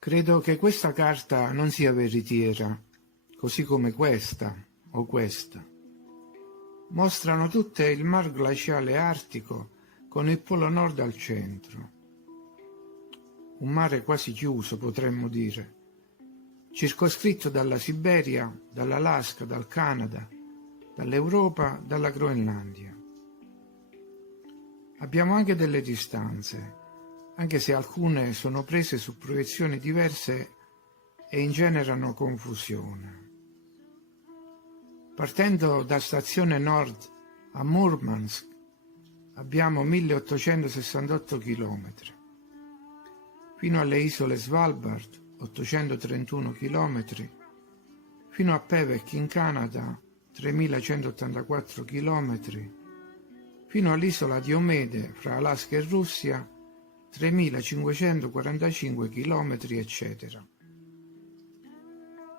Credo che questa carta non sia veritiera, così come questa o questa. Mostrano tutte il mar glaciale artico con il polo nord al centro. Un mare quasi chiuso, potremmo dire, circoscritto dalla Siberia, dall'Alaska, dal Canada, dall'Europa, dalla Groenlandia. Abbiamo anche delle distanze, anche se alcune sono prese su proiezioni diverse e ingenerano confusione. Partendo da Stazione Nord a Murmansk abbiamo 1868 km, fino alle isole Svalbard 831 km, fino a Pevek in Canada 3184 km, fino all'isola Diomede fra Alaska e Russia 3545 km, eccetera.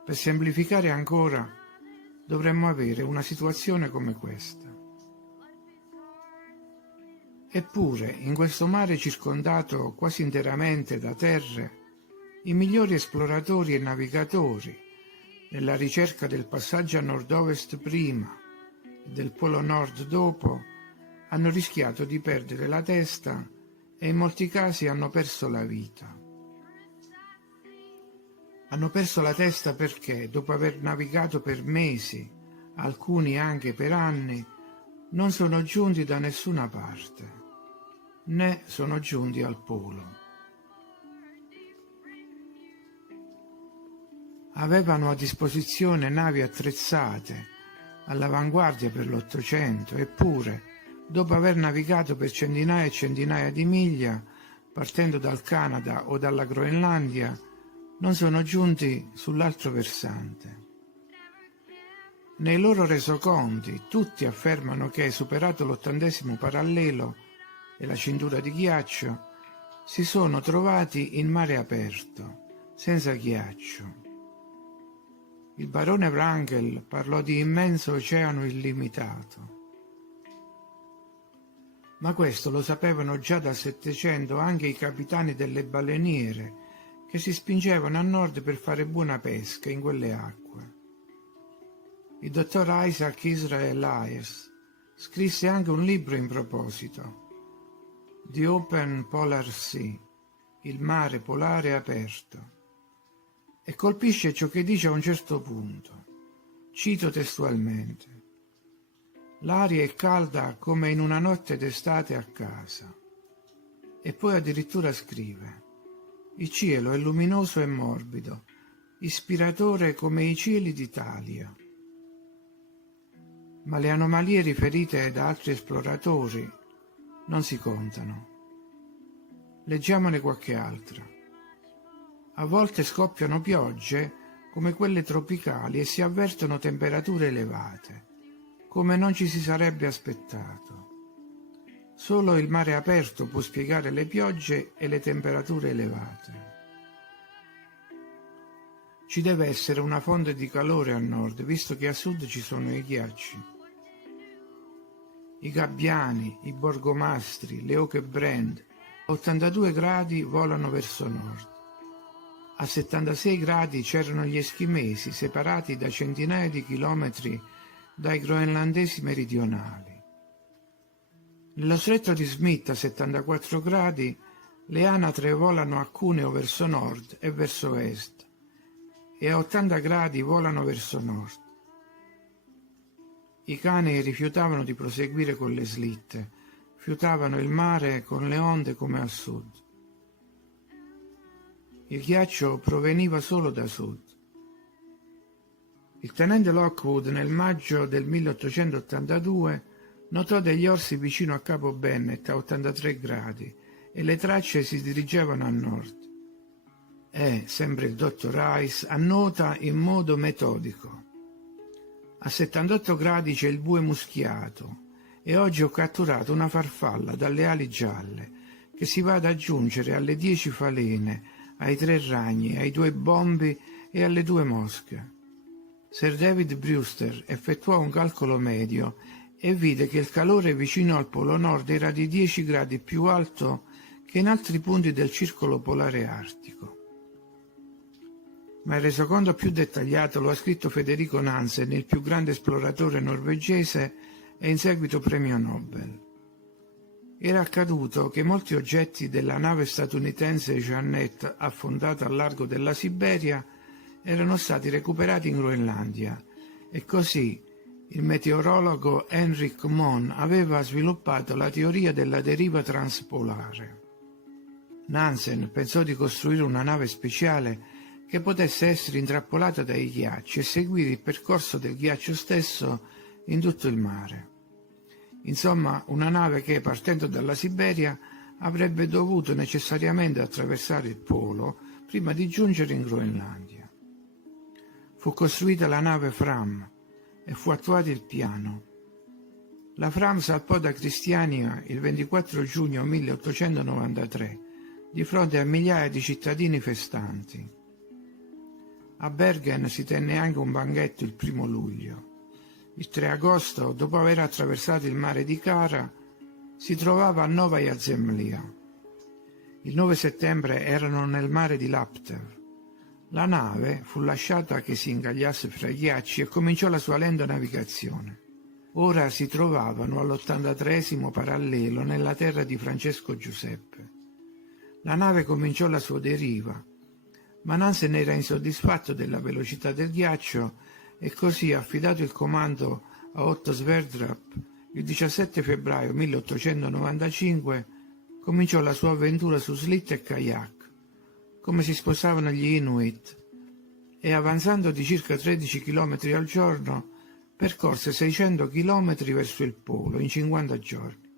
Per semplificare ancora, dovremmo avere una situazione come questa. Eppure, in questo mare circondato quasi interamente da terre, i migliori esploratori e navigatori, nella ricerca del passaggio a nord-ovest prima e del polo nord dopo, hanno rischiato di perdere la testa e in molti casi hanno perso la vita. Hanno perso la testa perché, dopo aver navigato per mesi, alcuni anche per anni, non sono giunti da nessuna parte, né sono giunti al polo. Avevano a disposizione navi attrezzate, all'avanguardia per l'Ottocento, eppure, dopo aver navigato per centinaia e centinaia di miglia, partendo dal Canada o dalla Groenlandia, non sono giunti sull'altro versante. Nei loro resoconti tutti affermano che, superato l'80° parallelo e la cintura di ghiaccio, si sono trovati in mare aperto, senza ghiaccio. Il barone Wrangel parlò di immenso oceano illimitato. Ma questo lo sapevano già dal Settecento anche i capitani delle baleniere, che si spingevano a nord per fare buona pesca in quelle acque. Il dottor Isaac Israel Hayes scrisse anche un libro in proposito, The Open Polar Sea, il mare polare aperto, e colpisce ciò che dice a un certo punto. Cito testualmente: «L'aria è calda come in una notte d'estate a casa». E poi addirittura scrive: «Il cielo è luminoso e morbido, ispiratore come i cieli d'Italia». Ma le anomalie riferite da altri esploratori non si contano. Leggiamone qualche altra. A volte scoppiano piogge come quelle tropicali e si avvertono temperature elevate, come non ci si sarebbe aspettato. Solo il mare aperto può spiegare le piogge e le temperature elevate. Ci deve essere una fonte di calore a nord, visto che a sud ci sono i ghiacci. I gabbiani, i borgomastri, le oche brand, a 82 gradi volano verso nord. A 76 gradi c'erano gli eschimesi, separati da centinaia di chilometri dai groenlandesi meridionali. Nello stretto di Smith a 74 gradi le anatre volano a Cuneo verso nord e verso est, e a 80 gradi volano verso nord. I cani rifiutavano di proseguire con le slitte, fiutavano il mare con le onde come a sud. Il ghiaccio proveniva solo da sud. Il tenente Lockwood nel maggio del 1882 notò degli orsi vicino a Capo Bennet a 83 gradi e le tracce si dirigevano a nord. E, sempre il dottor Rice, annota in modo metodico: a 78 gradi c'è il bue muschiato e oggi ho catturato una farfalla dalle ali gialle che si va ad aggiungere alle 10 falene, ai 3 ragni, ai 2 bombi e alle 2 mosche. Sir David Brewster effettuò un calcolo medio e vide che il calore vicino al Polo Nord era di 10 gradi più alto che in altri punti del circolo polare artico. ma il resoconto più dettagliato lo ha scritto Federico Nansen, il più grande esploratore norvegese e in seguito premio Nobel. Era accaduto che molti oggetti della nave statunitense Jeannette, affondata al largo della Siberia, erano stati recuperati in Groenlandia e così il meteorologo Henrik Mohn aveva sviluppato la teoria della deriva transpolare. Nansen pensò di costruire una nave speciale che potesse essere intrappolata dai ghiacci e seguire il percorso del ghiaccio stesso in tutto il mare. Insomma, una nave che, partendo dalla Siberia, avrebbe dovuto necessariamente attraversare il polo prima di giungere in Groenlandia. Fu costruita la nave Fram e fu attuato il piano. La Fram salpò da Cristiania il 24 giugno 1893 di fronte a migliaia di cittadini festanti. A Bergen si tenne anche un banchetto il 1° luglio. Il 3 agosto, dopo aver attraversato il mare di Kara, si trovava a Novaya Zemlya. Il 9 settembre erano nel mare di Laptev. La nave fu lasciata che si ingagliasse fra i ghiacci e cominciò la sua lenta navigazione. Ora si trovavano all'83° parallelo nella terra di Francesco Giuseppe. La nave cominciò la sua deriva, ma Nansen era insoddisfatto della velocità del ghiaccio e così, affidato il comando a Otto Sverdrup, il 17 febbraio 1895 cominciò la sua avventura su slitte e kayak, come si sposavano gli Inuit, e avanzando di circa 13 km al giorno percorse 600 km verso il polo in 50 giorni.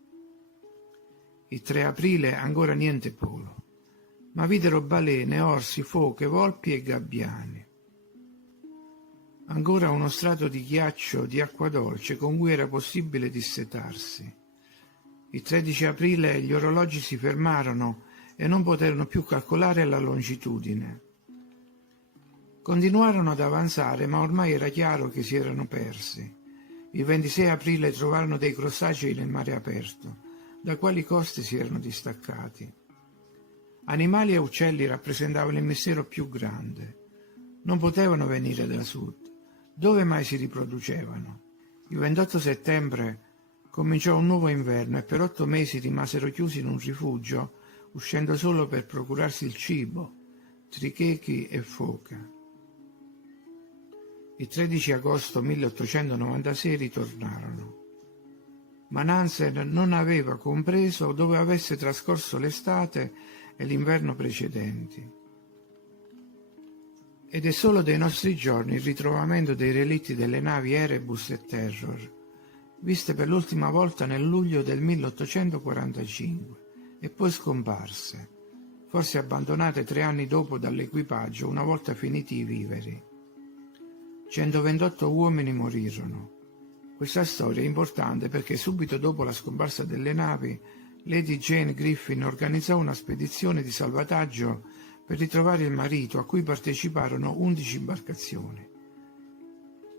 Il 3 aprile ancora niente polo, ma videro balene, orsi, foche, volpi e gabbiani. Ancora uno strato di ghiaccio di acqua dolce con cui era possibile dissetarsi. Il 13 aprile gli orologi si fermarono e non poterono più calcolare la longitudine. Continuarono ad avanzare, ma ormai era chiaro che si erano persi. Il 26 aprile trovarono dei crostacei nel mare aperto, da quali coste si erano distaccati. Animali e uccelli rappresentavano il mistero più grande. Non potevano venire da sud. Dove mai si riproducevano? Il 28 settembre cominciò un nuovo inverno e per 8 mesi rimasero chiusi in un rifugio, uscendo solo per procurarsi il cibo, trichechi e foca. Il 13 agosto 1896 ritornarono, ma Nansen non aveva compreso dove avesse trascorso l'estate e l'inverno precedenti. Ed è solo dei nostri giorni il ritrovamento dei relitti delle navi Erebus e Terror, viste per l'ultima volta nel luglio del 1845 e poi scomparse, forse abbandonate 3 anni dopo dall'equipaggio una volta finiti i viveri. 128 uomini morirono. Questa storia è importante perché subito dopo la scomparsa delle navi, Lady Jane Griffin organizzò una spedizione di salvataggio per ritrovare il marito, a cui parteciparono 11 imbarcazioni,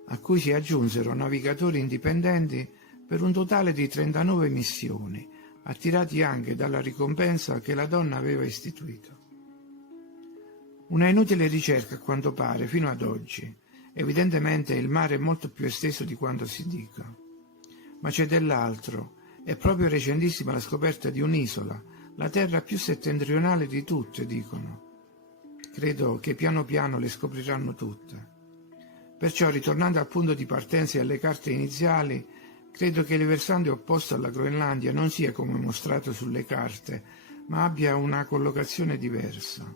a cui si aggiunsero navigatori indipendenti per un totale di 39 missioni, attirati anche dalla ricompensa che la donna aveva istituito. Una inutile ricerca a quanto pare fino ad oggi. Evidentemente il mare è molto più esteso di quanto si dica. Ma c'è dell'altro. È proprio recentissima la scoperta di un'isola, la terra più settentrionale di tutte, dicono. Credo che piano piano le scopriranno tutte. Perciò, ritornando al punto di partenza e alle carte iniziali, credo che il versante opposto alla Groenlandia non sia come mostrato sulle carte, ma abbia una collocazione diversa.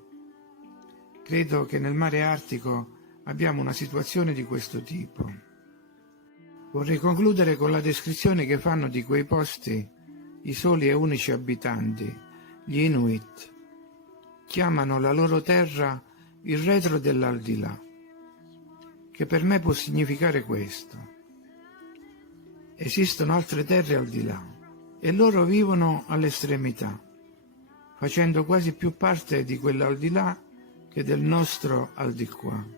Credo che nel mare Artico abbiamo una situazione di questo tipo. Vorrei concludere con la descrizione che fanno di quei posti i soli e unici abitanti, gli Inuit. Chiamano la loro terra il retro dell'aldilà, che per me può significare questo. Esistono altre terre al di là e loro vivono all'estremità, facendo quasi più parte di quell'aldilà che del nostro al di qua.